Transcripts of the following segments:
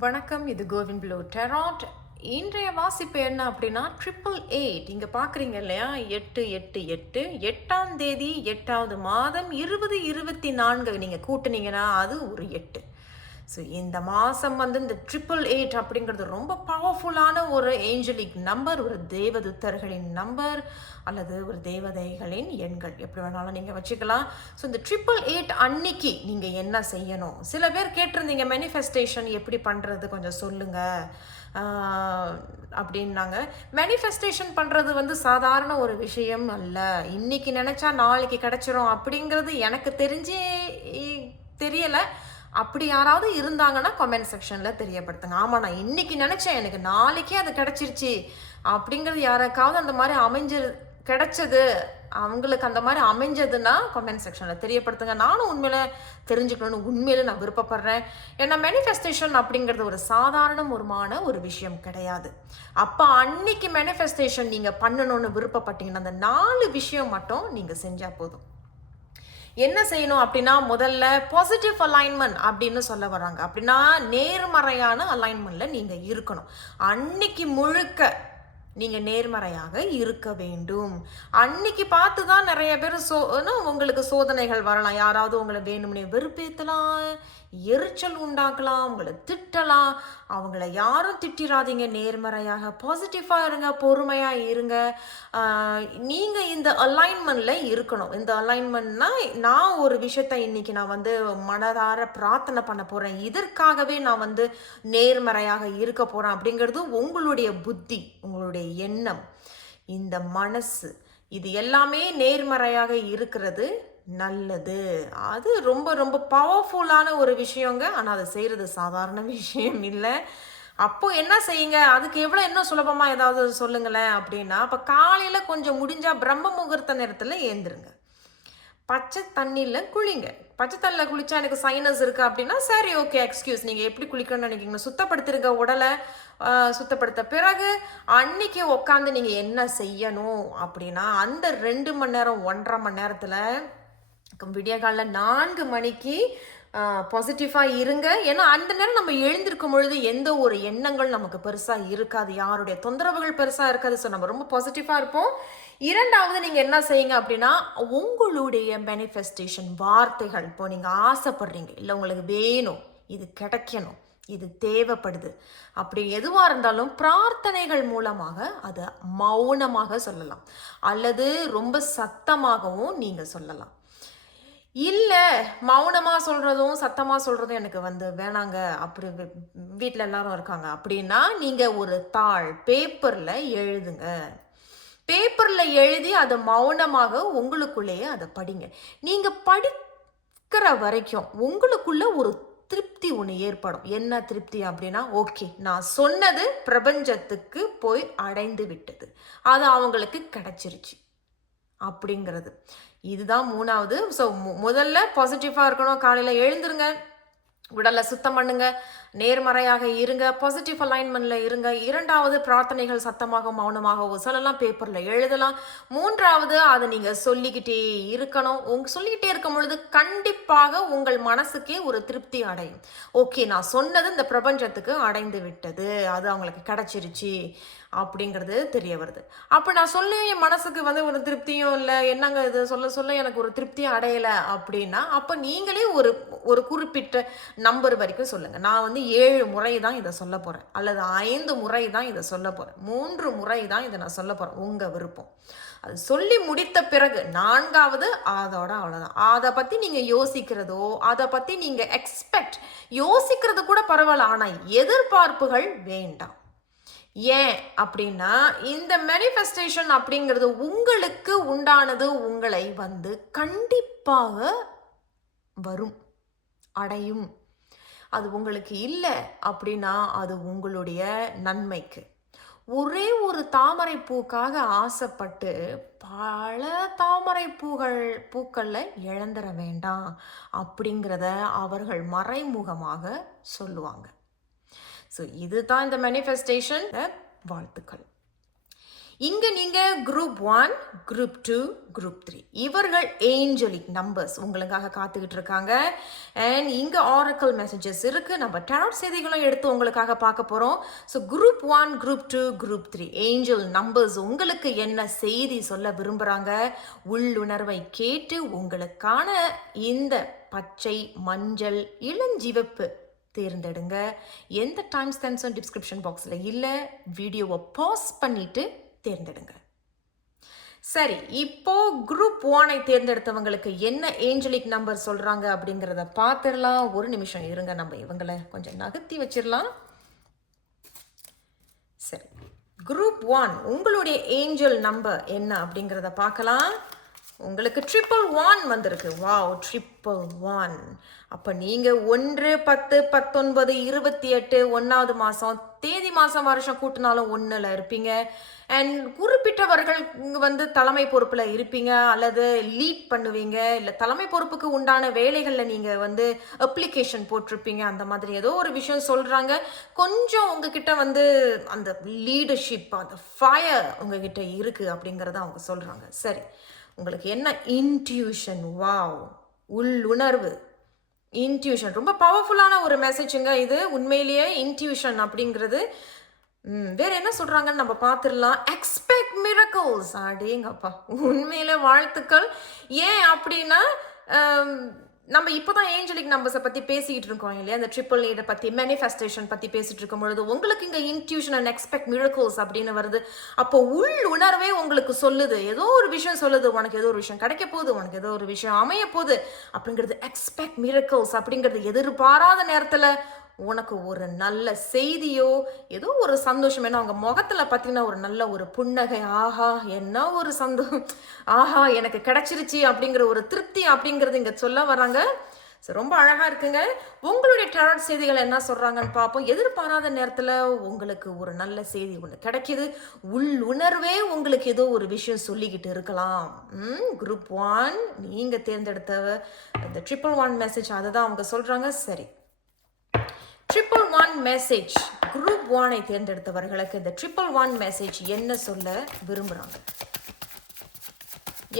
வணக்கம் இது Kovind blue tarot. இன்றைய வாசிப்பு என்ன அப்படின்னா ட்ரிபிள் எயிட் இங்கே பார்க்குறீங்க இல்லையா? எட்டு எட்டு எட்டு. எட்டாம் தேதி எட்டாவது மாதம் இருபது இருபத்தி நான்கு. நீங்கள் கூட்டினீங்கன்னா அது ஒரு எட்டு. ஸோ இந்த மாதம் வந்து இந்த ட்ரிபிள் எயிட் அப்படிங்கிறது ரொம்ப பவர்ஃபுல்லான ஒரு ஏஞ்சலிக் நம்பர் ஒரு தேவதுத்தர்களின் நம்பர் அல்லது ஒரு தேவதைகளின் எண்கள். எப்படி வேணாலும் நீங்கள் வச்சுக்கலாம். ஸோ இந்த ட்ரிபிள் எயிட் அன்னைக்கு நீங்கள் என்ன செய்யணும்? சில பேர் கேட்டிருந்தீங்க மேனிஃபெஸ்டேஷன் எப்படி பண்ணுறது கொஞ்சம் சொல்லுங்கள் அப்படின்னாங்க. மேனிஃபெஸ்டேஷன் பண்ணுறது வந்து சாதாரண ஒரு விஷயம் அல்ல. இன்னைக்கு நினச்சா நாளைக்கு கிடச்சிரும் அப்படிங்கிறது எனக்கு தெரிஞ்சு தெரியலை. அப்படி யாராவது இருந்தாங்கன்னா கமெண்ட் செக்ஷனில் தெரியப்படுத்துங்க. ஆமாம் நான் இன்னைக்கு நினச்சேன் எனக்கு நாளைக்கே அது கிடச்சிருச்சு. அப்படிங்கிறது யாருக்காவது அந்த மாதிரி அமைஞ்சிரு கிடைச்சது அவங்களுக்கு அந்த மாதிரி அமைஞ்சதுன்னா கமெண்ட் செக்ஷனில் தெரியப்படுத்துங்க. நானும் உண்மையில தெரிஞ்சுக்கணும்னு உண்மையில நான் விருப்பப்படுறேன். ஏன்னா மேனிஃபெஸ்டேஷன் அப்படிங்கிறது ஒரு சாதாரணமான ஒரு விஷயம் கிடையாது. அப்போ அன்னைக்கு மேனிஃபெஸ்டேஷன் நீங்கள் பண்ணணும்னு விருப்பப்பட்டீங்கன்னா அந்த நாலு விஷயம் மட்டும் நீங்கள் செஞ்சால் போதும். என்ன செய்யணும் அப்படின்னா முதல்ல பாசிட்டிவ் அலைன்மெண்ட் அப்படின்னு சொல்ல வராங்க அப்படின்னா நேர்மறையான அலைன்மெண்ட்ல நீங்க இருக்கணும். அன்னைக்கு முழுக்க நீங்க நேர்மறையாக இருக்க வேண்டும். அன்னைக்கு பார்த்து தான் நிறைய பேர் சோ உங்களுக்கு சோதனைகள் வரலாம். யாராவது உங்களை வேணும்னே வெறுப்பேத்தலாம். எரிச்சல் உண்டாக்கலாம் அவங்கள திட்டலாம். அவங்கள யாரும் திட்டிராதீங்க. நேர்மறையாக பாசிட்டிவாக இருங்க பொறுமையாக இருங்க. நீங்கள் இந்த அலைன்மெண்ட்டில் இருக்கணும். இந்த அலைன்மெண்ட்னா நான் ஒரு விஷயத்த இன்னைக்கு நான் வந்து மனதார பிரார்த்தனை பண்ண போகிறேன் இதற்காகவே நான் வந்து நேர்மறையாக இருக்க போகிறேன் அப்படிங்கிறது உங்களுடைய புத்தி உங்களுடைய எண்ணம். இந்த மனசு இது எல்லாமே நேர்மறையாக இருக்கிறது. நல்லது. அது ரொம்ப ரொம்ப பவர்ஃபுல்லான ஒரு விஷயங்க. ஆனால் அதை செய்கிறது சாதாரண விஷயம் இல்லை. அப்போது என்ன செய்யுங்க? அதுக்கு எவ்வளோ இன்னும் சுலபமாக ஏதாவது சொல்லுங்களேன் அப்படின்னா அப்போ காலையில் கொஞ்சம் முடிஞ்சால் பிரம்ம முகூர்த்த நேரத்தில் ஏந்துருங்க. பச்சை தண்ணியில் குளிங்க. பச்சை தண்ணியில் குளித்தா எனக்கு சைனஸ் இருக்குது அப்படின்னா சரி ஓகே எக்ஸ்கியூஸ் நீங்கள் எப்படி குளிக்கணும்னு நினைக்கிறீங்க சுத்தப்படுத்திருங்க உடலை. சுத்தப்படுத்த பிறகு அன்னைக்கு உட்காந்து நீங்கள் என்ன செய்யணும் அப்படின்னா அந்த ரெண்டு மணி நேரம் ஒன்றரை மணி நேரத்தில் விடிய காலைல நான்கு மணிக்கு பாசிட்டிவாக இருங்க. ஏன்னா அந்த நேரம் நம்ம எழுந்திருக்கும் பொழுது எந்த ஒரு எண்ணங்கள் நமக்கு பெருசாக இருக்காது. யாருடைய தொந்தரவுகள் பெருசாக இருக்காது. ஸோ நம்ம ரொம்ப பாசிட்டிவாக இருப்போம். இரண்டாவது நீங்கள் என்ன செய்யுங்க அப்படின்னா உங்களுடைய மேனிஃபெஸ்டேஷன் வார்த்தைகள். இப்போ நீங்கள் ஆசைப்படுறீங்க. இல்லை உங்களுக்கு வேணும். இது கிடைக்கணும். இது தேவைப்படுது. அப்படி எதுவாக இருந்தாலும் பிரார்த்தனைகள் மூலமாக அதை மௌனமாக சொல்லலாம். அல்லது ரொம்ப சத்தமாகவும் நீங்கள் சொல்லலாம். இல்லை மௌனமாக சொல்கிறதும் சத்தமாக சொல்கிறதும் எனக்கு வந்து வேணாங்க. அப்படி வீட்டில் எல்லாரும் இருக்காங்க. அப்படின்னா நீங்கள் ஒரு தாள் பேப்பரில் எழுதுங்க. பேப்பரில் எழுதி அதை மௌனமாக உங்களுக்குள்ளேயே அதை படிங்க. நீங்கள் படிக்கிற வரைக்கும் உங்களுக்குள்ள ஒரு திருப்தி ஒன்று ஏற்படும். என்ன திருப்தி அப்படின்னா ஓகே நான் சொன்னது பிரபஞ்சத்துக்கு போய் அடைந்து விட்டது. அது அவங்களுக்கு கிடைச்சிருச்சு. அப்படிங்கிறது. இதுதான் மூணாவது. ஸோ முதல்ல பாசிட்டிவாக இருக்கணும். காலையில் எழுந்துருங்க. உடலை சுத்தம் பண்ணுங்க. நேர்மறையாக இருங்க. பாசிட்டிவ் அலைன்மெண்ட்ல இருங்க. இரண்டாவது பிரார்த்தனைகள் சத்தமாக மௌனமாகவோ சொல்லலாம். பேப்பரில் எழுதலாம். மூன்றாவது அதை நீங்கள் சொல்லிக்கிட்டே இருக்கணும். உங்க சொல்லிக்கிட்டே இருக்கும் பொழுது கண்டிப்பாக உங்கள் மனசுக்கே ஒரு திருப்தி அடையும். ஓகே நான் சொன்னது இந்த பிரபஞ்சத்துக்கு அடைந்து விட்டது. அது அவங்களுக்கு கிடைச்சிருச்சு. அப்படிங்கிறது தெரிய வருது. அப்போ நான் சொல்லி என் மனசுக்கு வந்து ஒரு திருப்தியும் இல்லை என்னங்க இது? சொல்ல சொல்ல எனக்கு ஒரு திருப்தியும் அடையலை அப்படின்னா அப்போ நீங்களே ஒரு ஒரு குறிப்பிட்ட நம்பர் வரைக்கும் சொல்லுங்கள் நான் வந்து ஏழு முறை தான் இதை சொல்ல போகிறேன் அல்லது ஐந்து முறை தான் இதை சொல்ல போகிறேன் மூன்று முறை தான் இதை நான் சொல்ல போகிறேன் உங்கள் விருப்பம். அது சொல்லி முடித்த பிறகு நான்காவது அதோட அவ்வளோதான் அதை பற்றி நீங்கள் யோசிக்கிறதோ அதை பற்றி நீங்கள் எக்ஸ்பெக்ட் யோசிக்கிறது கூட பரவாயில்ல. ஆனால் எதிர்பார்ப்புகள் வேண்டாம். ஏன் அப்படின்னா இந்த மேனிஃபெஸ்டேஷன் அப்படிங்கிறது உங்களுக்கு உண்டானது உங்களை வந்து கண்டிப்பாக வரும் அடையும். அது உங்களுக்கு இல்லை அப்படின்னா அது உங்களுடைய நன்மைக்கு. ஒரே ஒரு தாமரை பூக்காக ஆசைப்பட்டு பல தாமரை பூகள் பூக்களில் இழந்துட வேண்டாம் அப்படிங்கிறத அவர்கள் மறைமுகமாக சொல்லுவாங்க. ஸோ இதுதான் இந்த மேனிஃபெஸ்டேஷன் வாழ்த்துக்கள். இங்க நீங்க group one group two group three இவர்கள் ஏஞ்சலிக் நம்பர்ஸ் உங்களுக்காக காத்துக்கிட்டு இருக்காங்க. அண்ட் இங்க ஆரக்கல் மெசேஜஸ் இருக்கு. நம்ம டேரட் செய்திகளும் எடுத்து உங்களுக்காக பார்க்க போறோம். So group one group two group three angel numbers உங்களுக்கு என்ன செய்தி சொல்ல விரும்புறாங்க? உள்ளுணர்வை கேட்டு உங்களுக்கான இந்த பச்சை மஞ்சள் இளஞ்சிவப்பு தேர்ந்தெடுங்க. எந்த டைம் ஸ்டான்ஸும் டிஸ்கிரிப்ஷன் பாக்ஸில் இல்லை வீடியோவை பாஸ் பண்ணிட்டு தேர்ந்தெடுங்க. சரி இப்போ குரூப் ஒனை தேர்ந்தெடுத்தவங்களுக்கு என்ன ஏஞ்சலிக் நம்பர் சொல்றாங்க அப்படிங்கிறத பார்த்துடலாம் ஒரு நிமிஷம் இருங்க நம்ம இவங்களை கொஞ்சம் நகர்த்தி வச்சிடலாம் சரி குரூப் ஒன் உங்களுடைய ஏஞ்சல் நம்பர் என்ன அப்படிங்கிறத பார்க்கலாம் உங்களுக்கு ட்ரிபிள் ஒன் வந்திருக்கு. வாவ் ட்ரிபிள் ஒன் அப்போ நீங்கள் ஒன்று பத்து பத்தொன்பது இருபத்தி எட்டு ஒன்றாவது மாதம் தேதி மாதம் வருஷம் கூட்டினாலும் ஒன்றில் இருப்பீங்க. அண்ட் குறிப்பிட்டவர்கள் இங்கே வந்து தலைமை பொறுப்பில் இருப்பீங்க அல்லது லீட் பண்ணுவீங்க இல்லை தலைமை பொறுப்புக்கு உண்டான வேலைகளில் நீங்கள் வந்து அப்ளிகேஷன் போட்டிருப்பீங்க அந்த மாதிரி ஏதோ ஒரு விஷயம் சொல்கிறாங்க கொஞ்சம் உங்ககிட்ட வந்து அந்த லீடர்ஷிப் அந்த ஃபயர் உங்ககிட்ட இருக்குது அப்படிங்கிறத அவங்க சொல்கிறாங்க சரி. உங்களுக்கு என்ன? இன்ட்யூஷன் வாவ் உள்ளுணர்வு இன்ட்யூஷன் ரொம்ப பவர்ஃபுல்லான ஒரு மெசேஜுங்க இது. உண்மையிலேயே இன்ட்யூஷன் அப்படிங்கிறது. வேற என்ன சொல்றாங்கன்னு நம்ம பார்த்துடலாம். எக்ஸ்பெக்ட் மிரக்கல்ஸ் அடேங்கப்பா. உண்மையில வாழ்த்துக்கள். ஏன் அப்படின்னா நம்ம நம்ம இப்போதான் ஏஞ்சலிக் நம்பர்ஸை பற்றி பேசிக்கிட்டு இருக்கோம் இல்லையா? அந்த ட்ரிபிள் எய்டை பற்றி மேனிஃபெஸ்டேஷன் பற்றி பேசிகிட்டு இருக்கும் பொழுது உங்களுக்கு இங்கே இன்ட்யூஷன் அண்ட் எக்ஸ்பெக்ட் மிரக்கல்ஸ் அப்படின்னு வருது. அப்போ உள் உணர்வே உங்களுக்கு சொல்லுது. ஏதோ ஒரு விஷயம் சொல்லுது. உனக்கு ஏதோ ஒரு விஷயம் கிடைக்க போகுது. உனக்கு ஏதோ ஒரு விஷயம் அமைய போகுது. அப்படிங்கிறது எக்ஸ்பெக்ட் மிரக்கல்ஸ் அப்படிங்கிறது எதிர்பாராத நேரத்தில் உனக்கு ஒரு நல்ல செய்தியோ ஏதோ ஒரு சந்தோஷம் ஏன்னா அவங்க முகத்தில் பார்த்தீங்கன்னா ஒரு நல்ல ஒரு புன்னகை ஆஹா என்ன ஒரு சந்தோஷம் ஆஹா எனக்கு கிடைச்சிருச்சு அப்படிங்கிற ஒரு திருப்தி அப்படிங்கிறது இங்கே சொல்ல வராங்க ஸோ ரொம்ப அழகாக இருக்குங்க. உங்களுடைய டேரட் செய்திகள் என்ன சொல்கிறாங்கன்னு பார்ப்போம். எதிர்பாராத நேரத்தில் உங்களுக்கு ஒரு நல்ல செய்தி ஒன்று கிடைக்கிது. உள் உணர்வே உங்களுக்கு ஏதோ ஒரு விஷயம் சொல்லிக்கிட்டு இருக்கலாம். குரூப் ஒன் நீங்கள் தேர்ந்தெடுத்த இந்த ட்ரிபிள் ஒன் மெசேஜ் அதை தான் அவங்க சொல்கிறாங்க சரி. ட்ரிபிள் ஒன் மெசேஜ் குரூப் ஒனை தேர்ந்தெடுத்தவர்களுக்கு இந்த ட்ரிபிள் ஒன் மெசேஜ் என்ன சொல்ல விரும்புகிறாங்க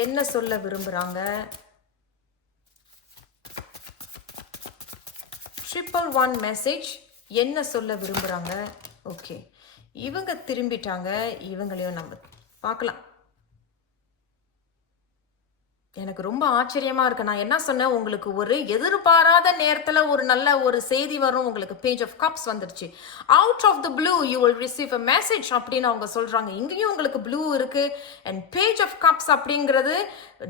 என்ன சொல்ல விரும்புகிறாங்க ட்ரிபிள் ஒன் மெசேஜ் என்ன சொல்ல விரும்புகிறாங்க ஓகே இவங்க திரும்பிட்டாங்க. இவங்களையும் நம்ம பார்க்கலாம். எனக்கு ரொம்ப ஆச்சரியமா இருக்கு. நான் என்ன சொன்னேன்? உங்களுக்கு ஒரு எதிர்பாராத நேரத்துல ஒரு நல்ல ஒரு செய்தி வரும். உங்களுக்கு பேஜ் ஆஃப் கப்ஸ் வந்துருச்சு. Out of the blue you will receive a message அப்படின்னு அவங்க சொல்றாங்க. இங்கேயும் உங்களுக்கு ப்ளூ இருக்கு. அண்ட் பேஜ் ஆஃப் கப்ஸ் அப்படிங்கிறது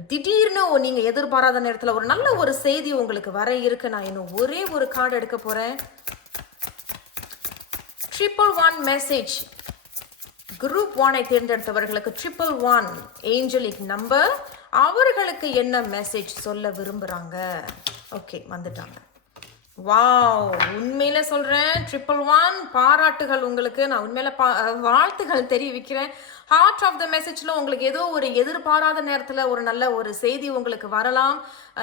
திடீர்னு நீங்க எதிர்பாராத நேரத்துல ஒரு நல்ல ஒரு செய்தி உங்களுக்கு வர இருக்கு. நான் இன்னும் ஒரே ஒரு கார்டு எடுக்க போறேன். ட்ரிபிள் ஒன் மெசேஜ் குரூப் ஒனை தேர்ந்தெடுத்தவர்களுக்கு ட்ரிபிள் ஒன் ஏஞ்சலிக் நம்பர் அவர்களுக்கு என்ன மெசேஜ் சொல்ல விரும்புகிறாங்க ஓகே வந்துட்டாங்க. வாவ் உண்மையில சொல்றேன். ட்ரிபிள் ஒன் பாராட்டுகள் உங்களுக்கு. நான் உண்மையில பா வாழ்த்துகள் தெரிவிக்கிறேன். ஹார்ட் ஆஃப் த மெசேஜில் உங்களுக்கு ஏதோ ஒரு எதிர்பாராத நேரத்தில் ஒரு நல்ல ஒரு செய்தி உங்களுக்கு வரலாம்.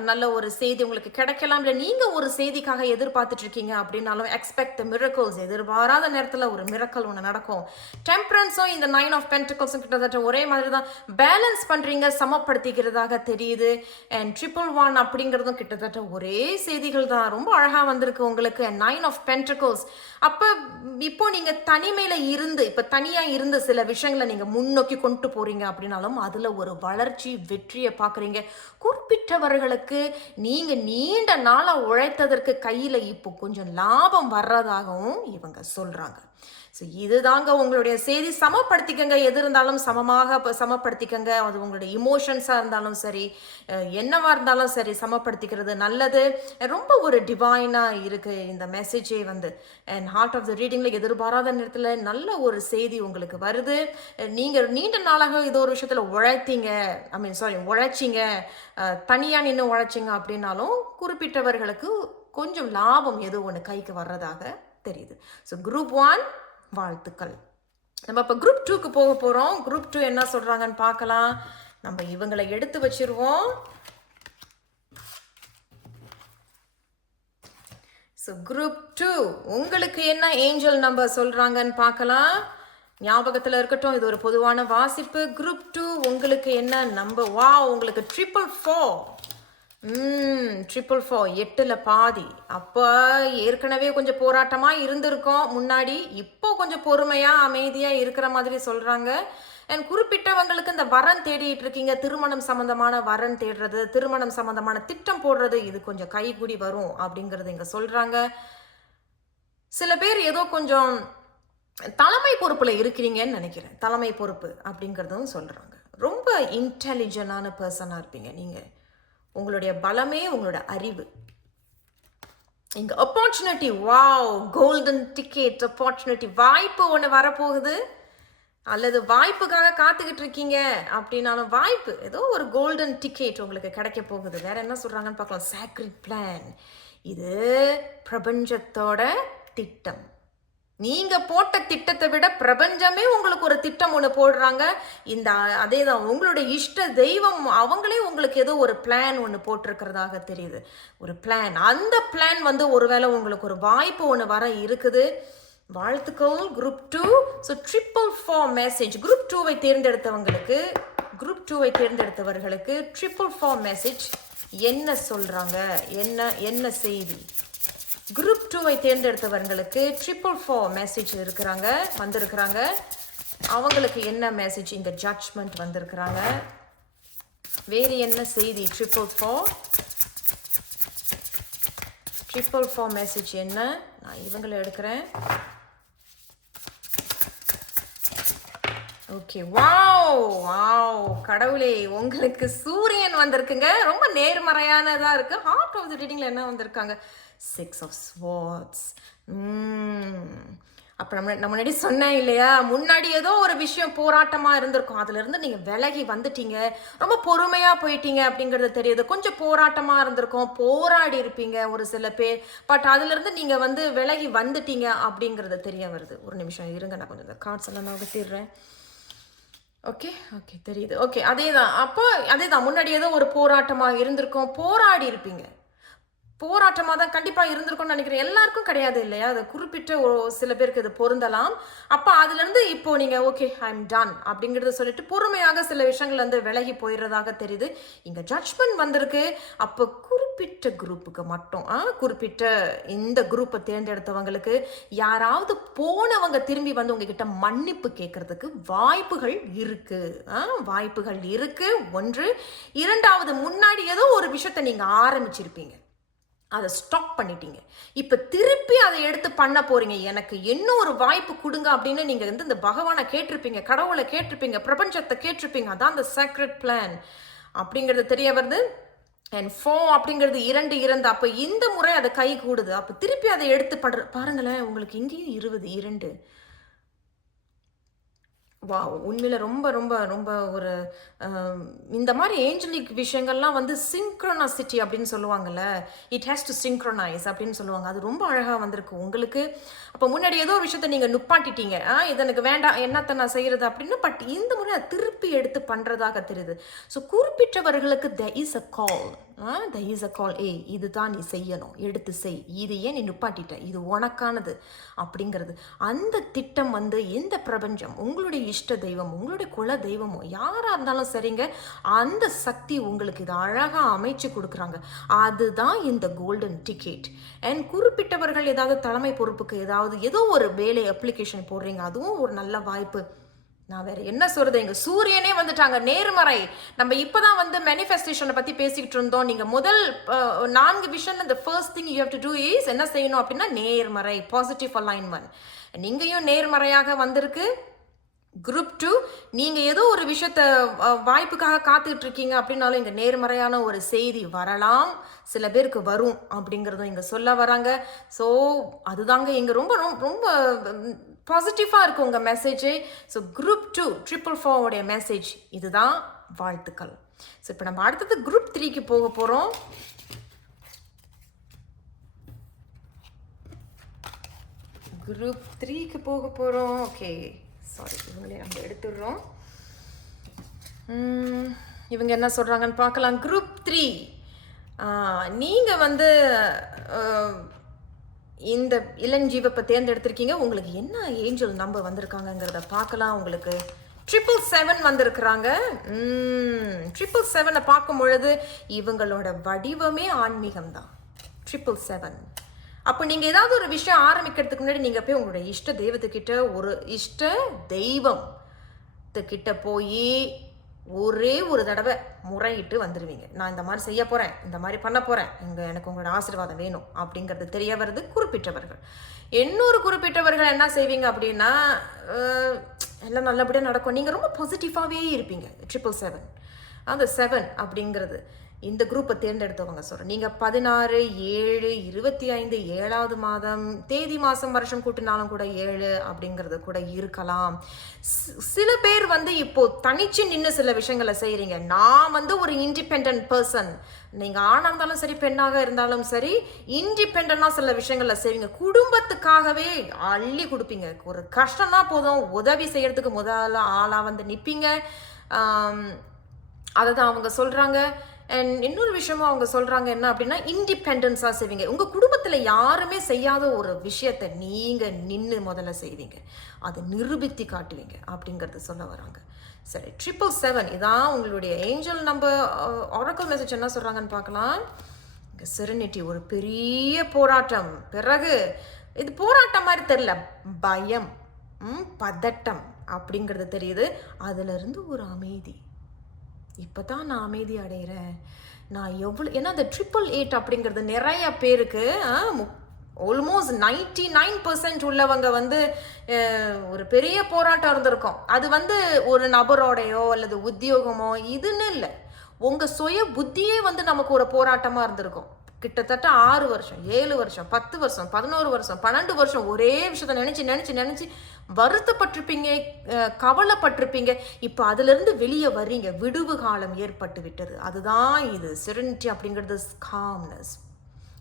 நல்ல ஒரு செய்தி உங்களுக்கு கிடைக்கலாம். இல்லை நீங்கள் ஒரு செய்திக்காக எதிர்பார்த்துட்டு இருக்கீங்க அப்படின்னாலும் எக்ஸ்பெக்ட் த மிரக்கல்ஸ் எதிர்பாராத நேரத்தில் ஒரு மிரக்கல் ஒன்று நடக்கும். டெம்பரன்ஸும் இந்த நைன் ஆஃப் பென்டிகல்ஸும் கிட்டத்தட்ட ஒரே மாதிரி தான் பேலன்ஸ் பண்ணுறீங்க சமப்படுத்திக்கிறதாக தெரியுது. அண்ட் ட்ரிபிள் ஒன் அப்படிங்கிறதும் கிட்டத்தட்ட ஒரே செய்திகள் தான். ரொம்ப அழகாக வந்திருக்கு உங்களுக்கு. நைன் ஆஃப் பென்டிகல்ஸ் அப்போ இப்போ நீங்கள் தனிமையில் இருந்து இப்போ தனியாக இருந்து சில விஷயங்களை நீங்கள் முன்னோக்கி கொண்டு போறீங்க அப்படின்னாலும் அதில் ஒரு வளர்ச்சி வெற்றியை பார்க்குறீங்க. குறிப்பிட்டவர்களுக்கு நீங்கள் நீண்ட நாளாக உழைத்ததற்கு கையில் இப்போ கொஞ்சம் லாபம் வர்றதாகவும் இவங்க சொல்கிறாங்க ஸோ இதுதாங்க உங்களுடைய செய்தி. சமப்படுத்திக்கங்க. எது இருந்தாலும் சமமாக சமப்படுத்திக்கங்க. அது உங்களுடைய இமோஷன்ஸாக இருந்தாலும் சரி என்னவாக இருந்தாலும் சரி சமப்படுத்திக்கிறது நல்லது. ரொம்ப ஒரு டிவைனாக இருக்குது இந்த மெசேஜே வந்து. அண்ட் ஹார்ட் ஆஃப் த ரீடிங்கில் எதிர்பாராத நேரத்தில் நல்ல ஒரு செய்தி உங்களுக்கு வருது. நீங்கள் நீண்ட நாளாக இது ஒரு விஷயத்தில் உழைத்தீங்க. ஐ மீன் சாரி உழைச்சிங்க. தனியாக நின்று உழைச்சிங்க அப்படின்னாலும் குறிப்பிட்டவர்களுக்கு கொஞ்சம் லாபம் ஏதோ ஒன்று கைக்கு வர்றதாக தெரியுது. ஸோ குரூப் ஒன் வாழ்த்துக்கள். நம்ம இப்போ குரூப் டூக்கு போக போகிறோம் குரூப் டூ என்ன சொல்கிறாங்கன்னு பார்க்கலாம். நம்ம இவங்களை எடுத்து வச்சிருவோம். ஸோ குரூப் டூ உங்களுக்கு என்ன ஏஞ்சல் நம்பர் சொல்கிறாங்கன்னு பார்க்கலாம். ஞாபகத்தில் இருக்கட்டும் இது ஒரு பொதுவான வாசிப்பு. குரூப் டூ உங்களுக்கு என்ன நம்பர் வா உங்களுக்கு ட்ரிபிள் ஃபோர் ட்ரிபிள் ஃபோர் எட்டில் பாதி. அப்போ ஏற்கனவே கொஞ்சம் போராட்டமாக இருந்திருக்கோம். முன்னாடி இப்போ கொஞ்சம் பொறுமையாக அமைதியாக இருக்கிற மாதிரி சொல்கிறாங்க அண்ட் குறிப்பிட்டவங்களுக்கு இந்த வரன் தேடிட்டு இருக்கீங்க. திருமணம் சம்மந்தமான வரன் தேடுறது திருமணம் சம்மந்தமான திட்டம் போடுறது இது கொஞ்சம் கைகூடி வரும் அப்படிங்கிறது இங்கே சொல்கிறாங்க சில பேர் ஏதோ கொஞ்சம் தலைமை பொறுப்பில் இருக்கிறீங்கன்னு நினைக்கிறேன். தலைமை பொறுப்பு அப்படிங்கிறதும் சொல்கிறாங்க ரொம்ப இன்டெலிஜென்டான பர்சனாக இருப்பீங்க நீங்கள் உங்களுடைய பலமே உங்களோட அறிவு. இங்க opportunity wow golden ticket opportunity வாய்ப்பு ஒன்று வரப்போகுது. அல்லது வாய்ப்புக்காக காத்துக்கிட்டு இருக்கீங்க அப்படின்னாலும் வாய்ப்பு ஏதோ ஒரு கோல்டன் டிக்கெட் உங்களுக்கு கிடைக்க போகுது. வேற என்ன சொல்றாங்கன்னு பார்க்கலாம். சாக்ரிட் பிளான் இது பிரபஞ்சத்தோட திட்டம். நீங்க போட்ட திட்டத்தை விட பிரபஞ்சமே உங்களுக்கு ஒரு திட்டம் ஒன்று போடுறாங்க. இந்த அதே தான் உங்களுடைய இஷ்ட தெய்வம் அவங்களே உங்களுக்கு ஏதோ ஒரு பிளான் ஒன்று போட்டிருக்கிறதாக தெரியுது. ஒரு பிளான் அந்த பிளான் வந்து ஒருவேளை உங்களுக்கு ஒரு வாய்ப்பு ஒன்று வர இருக்குது. வாழ்த்துக்கள் group two so triple four message group டூவை தேர்ந்தெடுத்தவங்களுக்கு குரூப் டூவை தேர்ந்தெடுத்தவர்களுக்கு ட்ரிபிள் ஃபோர் மெசேஜ் என்ன சொல்கிறாங்க என்ன என்ன செய்தி? குரூப் டூவை தேர்ந்தெடுத்தவர்களுக்கு ட்ரிபிள் ஃபோர் மெசேஜ் இருக்கிறாங்க வந்திருக்கிறாங்க. அவங்களுக்கு என்ன மெசேஜ் இந்த ஜட்ஜ்மெண்ட் வந்திருக்கிறாங்க. வேறு என்ன செய்தி? Triple four triple four message என்ன? நான் இவங்களை எடுக்கிறேன். ஓகே வாவ் வாவ் கடவுளே உங்களுக்கு சூரியன் வந்திருக்குங்க. ரொம்ப நேர்மறையானதாக இருக்குது ஹார்ட் ஆஃப் த ரீடிங்கில் என்ன வந்திருக்காங்க? சிக்ஸ் ஆஃப் ஸ்வாட்ஸ் அப்போ நம்ம முன்னாடி சொன்னேன் இல்லையா? முன்னாடி ஏதோ ஒரு விஷயம் போராட்டமாக இருந்திருக்கும். அதுலேருந்து நீங்கள் விலகி வந்துட்டீங்க. ரொம்ப பொறுமையாக போயிட்டீங்க அப்படிங்கிறது தெரியுது. கொஞ்சம் போராட்டமாக இருந்திருக்கும். போராடி இருப்பீங்க ஒரு சில பேர். பட் அதுலேருந்து நீங்கள் வந்து விலகி வந்துட்டீங்க அப்படிங்கிறது தெரிய வருது. ஒரு நிமிஷம் இருங்க நான் கொஞ்சம் இந்த கார்ட்ஸ் எல்லாம் நான் நகர்த்திடுறேன் ஓகே ஓகே தெரியுது. ஓகே அதே தான் அப்போ அதே தான் முன்னாடி ஏதோ ஒரு போராட்டமாக இருந்திருக்கும். போராடி இருப்பீங்க. போராட்டமாக தான் கண்டிப்பாக இருந்திருக்கும்னு நினைக்கிறேன். எல்லாருக்கும் கிடையாது இல்லையா? அது குறிப்பிட்ட சில பேருக்கு இது பொருந்தலாம். அப்போ அதுலேருந்து இப்போ நீங்கள் ஓகே ஐ எம் டன் அப்படிங்கிறத சொல்லிட்டு பொறுமையாக சில விஷயங்கள் வந்து விலகி போயிடுறதாக தெரியுது. இங்கே ஜட்ஜ்மெண்ட் வந்திருக்கு. அப்போ குறிப்பிட்ட குரூப்புக்கு மட்டும் ஆ குறிப்பிட்ட இந்த குரூப்பை தேர்ந்தெடுத்தவங்களுக்கு யாராவது போனவங்க திரும்பி வந்து உங்ககிட்ட மன்னிப்பு கேட்கறதுக்கு வாய்ப்புகள் இருக்கு. ஆ வாய்ப்புகள் இருக்கு. ஒன்று. இரண்டாவது முன்னாடி ஏதோ ஒரு விஷயத்தை நீங்கள் ஆரம்பிச்சிருப்பீங்க. அதை ஸ்டாப் பண்ணிட்டீங்க. இப்போ திருப்பி அதை எடுத்து பண்ண போறீங்க. எனக்கு இன்னும் ஒரு வாய்ப்பு கொடுங்க அப்படின்னு நீங்க வந்து இந்த பகவானை கேட்டிருப்பீங்க கடவுளை கேட்டிருப்பீங்க பிரபஞ்சத்தை கேட்டிருப்பீங்க. அதான் அந்த சேக்ரெட் பிளான் அப்படிங்கிறது தெரிய வருது. அண்ட் ஃபோ அப்படிங்கிறது இரண்டு இரண்டு. அப்போ இந்த முறை அதை கை கூடுது. அப்போ திருப்பி அதை எடுத்து பண்ற பாருங்களேன் உங்களுக்கு இங்கேயும் இருபது இரண்டு. வா உண்மையில் ரொம்ப ரொம்ப ரொம்ப ஒரு இந்த மாதிரி ஏஞ்சலிக் விஷயங்கள்லாம் வந்து சிங்க்ரனாசிட்டி அப்படின்னு சொல்லுவாங்கல்ல இட் ஹேஸ் டு சிங்க்ரனைஸ் அப்படின்னு சொல்லுவாங்க. அது ரொம்ப அழகாக வந்திருக்கு. உங்களுக்கு அப்போ முன்னாடி ஏதோ ஒரு விஷயத்த நீங்கள் நுப்பாட்டிட்டீங்க. ஆ இது எனக்கு வேண்டாம் என்னத்தை நான் செய்கிறது அப்படின்னு பட் இந்த முறை திருப்பி எடுத்து பண்ணுறதாக தெரியுது. So குறிப்பிட்டவர்களுக்கு the is a call the is a call ஏய் இதுதான் நீ செய்யணும். எடுத்து செய். இது ஏன் நீ நுப்பாட்டிட்ட. இது உனக்கானது அப்படிங்கிறது. அந்த திட்டம் வந்து எந்த பிரபஞ்சம் உங்களுடைய இஷ்ட தெய்வம் உங்களுடைய குல தெய்வமோ யாராக இருந்தாலும் சரிங்க அந்த சக்தி உங்களுக்கு இது அழகாக அமைச்சு கொடுக்குறாங்க. அதுதான் இந்த கோல்டன் டிக்கெட் அண்ட் குறிப்பிட்டவர்கள் ஏதாவது தலைமை பொறுப்புக்கு ஏதாவது ஏதோ ஒரு வேலை அப்ளிகேஷன் போடுறீங்க அதுவும் ஒரு நல்ல வாய்ப்பு. நான் வேற என்ன சொல்றது? எங்க சூரியனே வந்துட்டாங்க. நேர்மறை. நம்ம இப்பதான் வந்து மேனிஃபெஸ்டேஷனை பத்தி பேசிக்கிட்டு இருந்தோம். நீங்க முதல் நான்கு விஷயம் இந்த first thing you have to do is என்ன செய்யணும் அப்படின்னா நேர்மறை பாசிட்டிவ் அலைன்மெண்ட் நீங்களையும் நேர்மறையாக வந்திருக்கு. குரூப் டூ நீங்கள் ஏதோ ஒரு விஷயத்த வாய்ப்புக்காக காத்துக்கிட்டு இருக்கீங்க அப்படின்னாலும் இங்கே நேர்மறையான ஒரு செய்தி வரலாம். சில பேருக்கு வரும் அப்படிங்கிறதும் இங்கே சொல்ல வராங்க. ஸோ அதுதாங்க இங்கே ரொம்ப ரொம்ப ரொம்ப பாசிட்டிவாக இருக்கும் உங்கள் message so group two triple ஃபோருடைய message இதுதான் வாழ்த்துக்கள். ஸோ இப்போ நம்ம அடுத்தது குரூப் த்ரீக்கு போக போகிறோம் குரூப் த்ரீக்கு போக போகிறோம் ஓகே சாரி இவங்களே நம்ம எடுத்துடுறோம். இவங்க என்ன சொல்கிறாங்கன்னு பார்க்கலாம். குரூப் த்ரீ நீங்கள் வந்து இந்த இளஞ்சீவப்பை தேர்ந்தெடுத்திருக்கீங்க. உங்களுக்கு என்ன ஏஞ்சல் நம்பர் வந்திருக்காங்கங்கிறத பார்க்கலாம். உங்களுக்கு ட்ரிபிள் செவன் வந்திருக்கிறாங்க. ட்ரிபிள் செவனை பார்க்கும் பொழுது இவங்களோட வடிவமே ஆன்மீகம் தான் ட்ரிபிள் செவன் அப்போ நீங்கள் ஏதாவது ஒரு விஷயம் ஆரம்பிக்கிறதுக்கு முன்னாடி நீங்கள் போய் உங்களுடைய இஷ்ட தெய்வத்துக்கிட்ட ஒரு இஷ்ட தெய்வம் கிட்ட போய் ஒரே ஒரு தடவை முறையிட்டு வந்துடுவீங்க நான் இந்த மாதிரி செய்ய போகிறேன் இந்த மாதிரி பண்ண போகிறேன் இங்கே எனக்கு உங்களோட ஆசீர்வாதம் வேணும் அப்படிங்கிறது தெரிய வருது குறிப்பிட்டவர்கள். இன்னொரு குறிப்பிட்டவர்கள் என்ன செய்வீங்க அப்படின்னா எல்லாம் நல்லபடியாக நடக்கும். நீங்கள் ரொம்ப பாசிட்டிவாகவே இருப்பீங்க. ட்ரிபிள் செவன் அந்த செவன் அப்படிங்கிறது. இந்த குரூப்பை தேர்ந்தெடுத்தவங்க சொல்கிறேன் நீங்கள் பதினாறு ஏழு இருபத்தி ஐந்து ஏழாவது மாதம் தேதி மாதம் வருஷம் கூட்டினாலும் கூட ஏழு அப்படிங்கிறது கூட இருக்கலாம். சில பேர் வந்து இப்போது தனிச்சு நின்று சில விஷயங்களை செய்கிறீங்க நான் வந்து ஒரு இண்டிபெண்ட் பர்சன் நீங்கள் ஆணாக இருந்தாலும் சரி பெண்ணாக இருந்தாலும் சரி இண்டிபெண்டாக சில விஷயங்களை செய்வீங்க. குடும்பத்துக்காகவே அள்ளி கொடுப்பீங்க. ஒரு கஷ்டம்னா போதும். உதவி செய்கிறதுக்கு முதல்ல ஆளாக வந்து நிற்பீங்க அதை தான் அவங்க சொல்கிறாங்க அண்ட் இன்னொரு விஷயமும் அவங்க சொல்கிறாங்க என்ன அப்படின்னா இண்டிபெண்டன்ஸாக செய்வீங்க. உங்கள் குடும்பத்தில் யாருமே செய்யாத ஒரு விஷயத்தை நீங்கள் நின்று முதல்ல செய்வீங்க. அதை நிரூபித்து காட்டுவீங்க அப்படிங்கிறது சொல்ல வராங்க. சரி ட்ரிபிள் செவன் இதான் உங்களுடைய ஏஞ்சல் நம்ம ஒரக்கல் மெசேஜ் என்ன சொல்கிறாங்கன்னு பார்க்கலாம். செரனிட்டி ஒரு பெரிய போராட்டம். பிறகு இது போராட்டம் மாதிரி தெரியல. பயம் ம், பதட்டம் அப்படிங்கிறது தெரியுது. அதுலேருந்து ஒரு அமைதி. இப்போ தான் நான் அமைதி அடைகிறேன் நான் எவ்வளோ ஏன்னா அந்த ட்ரிபிள் எயிட் அப்படிங்கிறது நிறைய பேருக்கு ஆல்மோஸ்ட் நைன்டி நைன் பர்சன்ட் உள்ளவங்க வந்து ஒரு பெரிய போராட்டம் இருந்திருக்கும். அது வந்து ஒரு நபரோடையோ அல்லது உத்தியோகமோ இதுன்னு இல்லை. உங்கள் சுய புத்தியே வந்து நமக்கு ஒரு போராட்டமாக இருந்திருக்கும். கிட்டத்தட்ட ஆறு வருஷம் ஏழு வருஷம் பத்து வருஷம் பதினோரு வருஷம் பன்னெண்டு வருஷம் ஒரே விஷயத்த நினச்சி நினச்சி நினச்சி வருத்தப்பட்டிருப்பீங்க கவலைப்பட்டிருப்பீங்க. இப்போ அதுலேருந்து வெளியே வர்றீங்க. விடுவு காலம் ஏற்பட்டு விட்டது. அதுதான் இது. செரனிட்டி அப்படிங்கிறது காம்னஸ்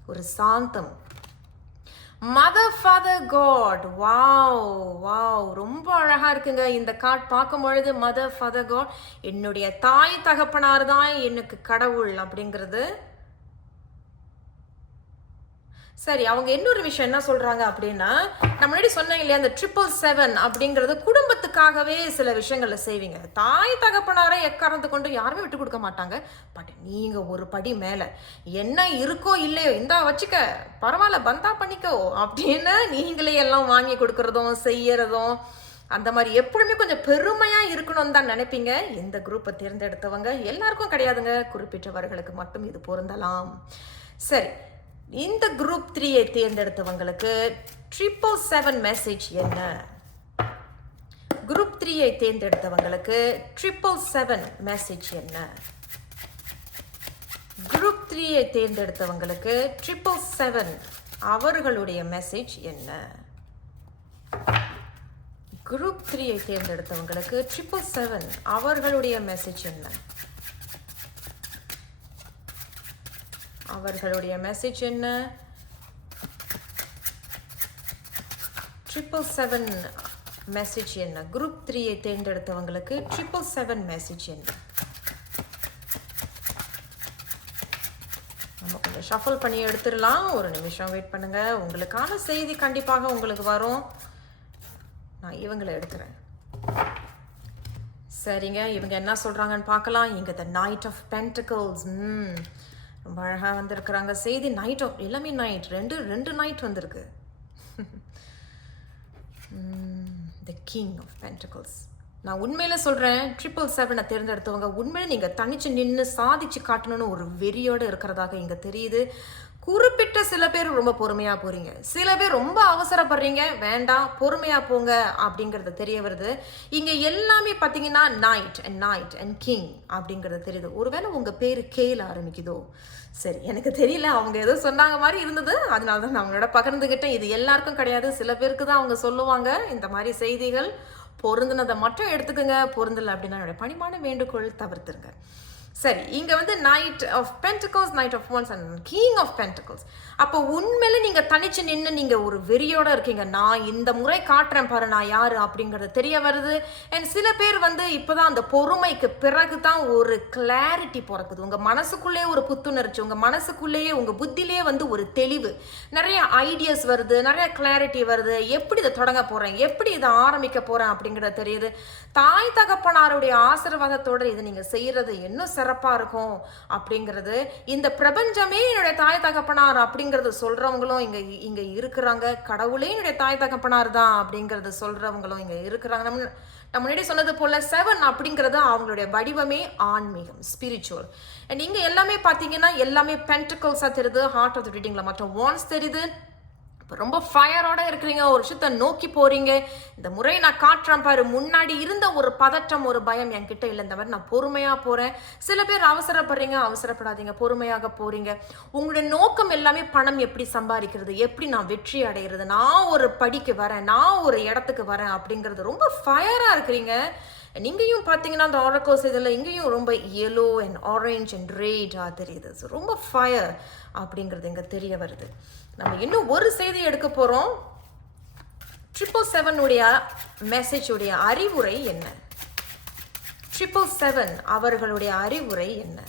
ஒரு சாந்தம். Mother father god wow wow ரொம்ப அழகாக இருக்குங்க. இந்த கார்ட் பார்க்கும் பொழுது மதர் ஃபாதர் காட் என்னுடைய தாய் தகப்பனார் தான் எனக்கு கடவுள் அப்படிங்கிறது சரி அவங்க இன்னொரு விஷயம் என்ன சொல்கிறாங்க அப்படின்னா நான் முன்னாடி சொன்னேன் இல்லையா அந்த ட்ரிபிள் செவன் அப்படிங்கிறது குடும்பத்துக்காகவே சில விஷயங்களை செய்வீங்க. தாய் தகப்பனாரை எக்காரணத்து கொண்டு யாருமே விட்டு கொடுக்க மாட்டாங்க. பட் நீங்கள் ஒரு படி மேலே. என்ன இருக்கோ இல்லையோ இந்தா வச்சுக்க பரவாயில்ல பந்தா பண்ணிக்கோ அப்படின்னு நீங்களே எல்லாம் வாங்கி கொடுக்குறதும் செய்யறதும் அந்த மாதிரி எப்பொழுதுமே கொஞ்சம் பெருமையாக இருக்கணும்னு தான் நினைப்பீங்க. இந்த குரூப்பை தேர்ந்தெடுத்தவங்க எல்லாருக்கும் கிடையாதுங்க. குறிப்பிட்டவர்களுக்கு மட்டும் இது பொருந்தலாம். சரி இந்த குரூப் த்ரீயை தேர்ந்தெடுத்தவங்களுக்கு ட்ரிபிள் செவன் மெசேஜ் என்ன? குரூப் த்ரீயை தேர்ந்தெடுத்தவங்களுக்கு ட்ரிபிள் செவன் மெசேஜ் என்ன? குரூப் த்ரீயை தேர்ந்தெடுத்தவங்களுக்கு ட்ரிபிள் செவன் அவர்களுடைய மெசேஜ் என்ன? குரூப் த்ரீயை தேர்ந்தெடுத்தவங்களுக்கு ட்ரிபிள் செவன் அவர்களுடைய மெசேஜ் என்ன? அவர்களுடைய மெசேஜ் என்ன? ட்ரிபிள் செவன் மெசேஜ் என்ன? குரூப் த்ரீயை தேர்ந்தெடுத்தவங்களுக்கு ட்ரிபிள் செவன் மெசேஜ் என்ன? நம்ம கொஞ்சம் ஷஃபல் பண்ணி எடுத்துடலாம். ஒரு நிமிஷம் வெயிட் பண்ணுங்க. உங்களுக்கான செய்தி கண்டிப்பாக உங்களுக்கு வரும். நான் இவங்களை எடுக்கிறேன். சரிங்க. இவங்க என்ன சொல்றாங்கன்னு பார்க்கலாம். இங்க த நைட் ஆஃப் பென்டிகல்ஸ் ம். ரொம்ப அழகா வந்திருக்கிறாங்க. செய்தி நைட்டோ எல்லாமே நைட் ரெண்டு ரெண்டு நைட் வந்திருக்கு. த கிங் ஆஃப் பென்டிகல்ஸ் நான் உண்மையில சொல்றேன் ட்ரிபிள் செவனை தேர்ந்தெடுத்தவங்க உண்மையில நீங்க தனிச்சு நின்று சாதிச்சு காட்டணும்னு ஒரு வெறியோடு இருக்கிறதாக இங்க தெரியுது. குறிப்பிட்ட சில பேர் ரொம்ப பொறுமையா போறீங்க. சில பேர் ரொம்ப அவசரப்படுறீங்க. வேண்டாம் பொறுமையா போங்க அப்படிங்கறது தெரிய வருது. இங்க எல்லாமே பாத்தீங்கன்னா knight and knight and king அப்படிங்கறது தெரியுது. ஒருவேளை உங்க பேரு கேல ஆரம்பிக்குதோ? சரி எனக்கு தெரியல. அவங்க ஏதோ சொன்னாங்க மாதிரி இருந்தது. அதனால தான் நான் அவங்களோட பகிர்ந்துக்கிட்டேன் இது எல்லாருக்கும் கிடையாது. சில பேருக்கு தான் அவங்க சொல்லுவாங்க. இந்த மாதிரி செய்திகள் பொருந்தினதை மட்டும் எடுத்துக்கோங்க. பொருந்தலை அப்படின்னா என்னோட பணிமான வேண்டுகோள் தவிர்த்துருங்க. சரி இங்க வந்து knight of pentacles knight of wands and king of pentacles அப்போ உண்மையில நீங்க தனிச்சு நின்று நீங்க ஒரு வெறியோட இருக்கீங்க. நான் இந்த முறை காட்டுறேன் பாரு நான் யாரு அப்படிங்கறது தெரிய வருது. அண்ட் சில பேர் வந்து இப்போதான் அந்த பொறுமைக்கு பிறகு தான் ஒரு கிளாரிட்டி பிறக்குது. உங்க மனசுக்குள்ளேயே ஒரு புத்துணர்ச்சி உங்க மனசுக்குள்ளேயே உங்க புத்திலேயே வந்து ஒரு தெளிவு. நிறைய ஐடியாஸ் வருது நிறைய கிளாரிட்டி வருது. எப்படி இதை தொடங்க போறேன்? எப்படி இதை ஆரம்பிக்க போறேன் அப்படிங்கறது தெரியுது. தாய் தகப்பனாருடைய ஆசீர்வாதத்தோட இதை நீங்க செய்யறது இன்னும் சிறப்பா இருக்கும் அப்படிங்கிறது. இந்த பிரபஞ்சமே என்னுடைய தாய் தகப்பனார் அப்படிங்கறது சொல்றவங்களும் இங்க இங்க இருக்கிறாங்க. கடவுளே என்னுடைய தாய் தகப்பனார் தான் அப்படிங்கறது சொல்றவங்களும் இங்க இருக்கிறாங்க. நம்ம முன்னாடி சொன்னது போல செவன் அப்படிங்கிறது அவங்களுடைய வடிவமே ஆன்மீகம் ஸ்பிரிச்சுவல் அண்ட் எல்லாமே பாத்தீங்கன்னா எல்லாமே பென்டிகல்ஸா தெரியுது ஹார்ட் ஆஃப் த ரீடிங்ல மற்றும் வான்ஸ் தெரியுது ரொம்ப ஃபயரோட இருக்கிறீங்க. ஒரு விஷயத்த நோக்கி போறீங்க. இந்த முறை நான் காட்டுறேன் பாரு. முன்னாடி இருந்த ஒரு பதற்றம் ஒரு பயம் என்கிட்ட இல்லை. இந்த மாதிரி நான் பொறுமையா போறேன். சில பேர் அவசரப்படுறீங்க அவசரப்படாதீங்க. பொறுமையாக போறீங்க. உங்களுடைய நோக்கம் எல்லாமே பணம் எப்படி சம்பாதிக்கிறது? எப்படி நான் வெற்றி அடைகிறது நான் ஒரு படிக்கு வரேன். நான் ஒரு இடத்துக்கு வரேன் அப்படிங்கிறது ரொம்ப ஃபயரா இருக்கிறீங்க. இங்கேயும் பார்த்தீங்கன்னா அந்த ஆரக்கோஸ் இதில் இங்கேயும் ரொம்ப எல்லோ அண்ட் ஆரஞ்ச் அண்ட் ரேடாக தெரியுது. ஸோ ரொம்ப ஃபயர் அப்படிங்கிறது இங்கே தெரிய வருது. நம்ம இன்னும் ஒரு செய்தி எடுக்க போகிறோம் ட்ரிபிள் செவனுடைய மெசேஜுடைய அறிவுரை என்ன? ட்ரிபிள் செவன் அவர்களுடைய அறிவுரை என்ன?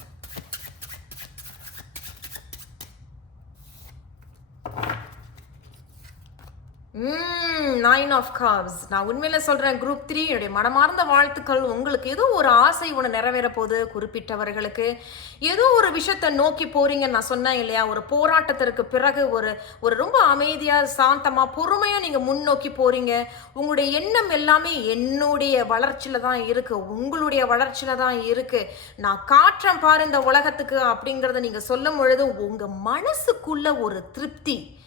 நைன் ஆஃப் காவ்ஸ் நான் உண்மையில சொல்றேன் குரூப் த்ரீ என்னுடைய மனமார்ந்த வாழ்த்துக்கள். உங்களுக்கு ஏதோ ஒரு ஆசை ஒன்று நிறைவேற போது குறிப்பிட்டவர்களுக்கு ஏதோ ஒரு விஷயத்தை நோக்கி போறீங்கன்னு நான் சொன்னேன் இல்லையா? ஒரு போராட்டத்திற்கு பிறகு ஒரு ஒரு ரொம்ப அமைதியா சாந்தமா பொறுமையா நீங்க முன்னோக்கி போறீங்க. உங்களுடைய எண்ணம் எல்லாமே என்னுடைய வளர்ச்சியில தான் இருக்கு. உங்களுடைய வளர்ச்சியில தான் இருக்கு. நான் காற்றேன் பாரு இந்த உலகத்துக்கு அப்படிங்கறத நீங்க சொல்லும் பொழுது உங்க மனசுக்குள்ள ஒரு திருப்தி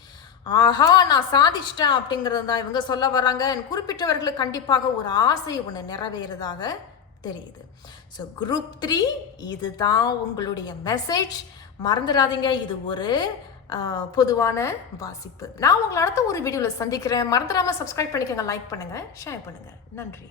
ஆஹா நான் சாதிச்சிட்டேன் அப்படிங்கிறது தான் இவங்க சொல்ல வராங்க என் குறிப்பிட்டவர்களுக்கு கண்டிப்பாக ஒரு ஆசை ஒன்று நிறைவேறதாக தெரியுது. ஸோ குரூப் த்ரீ இதுதான் உங்களுடைய மெசேஜ் மறந்துடாதீங்க இது ஒரு பொதுவான வாசிப்பு. நான் உங்களை அடுத்த ஒரு வீடியோவில் சந்திக்கிறேன். மறந்துடாமல் சப்ஸ்கிரைப் பண்ணிக்கோங்க லைக் பண்ணுங்கள் ஷேர் பண்ணுங்கள் நன்றி.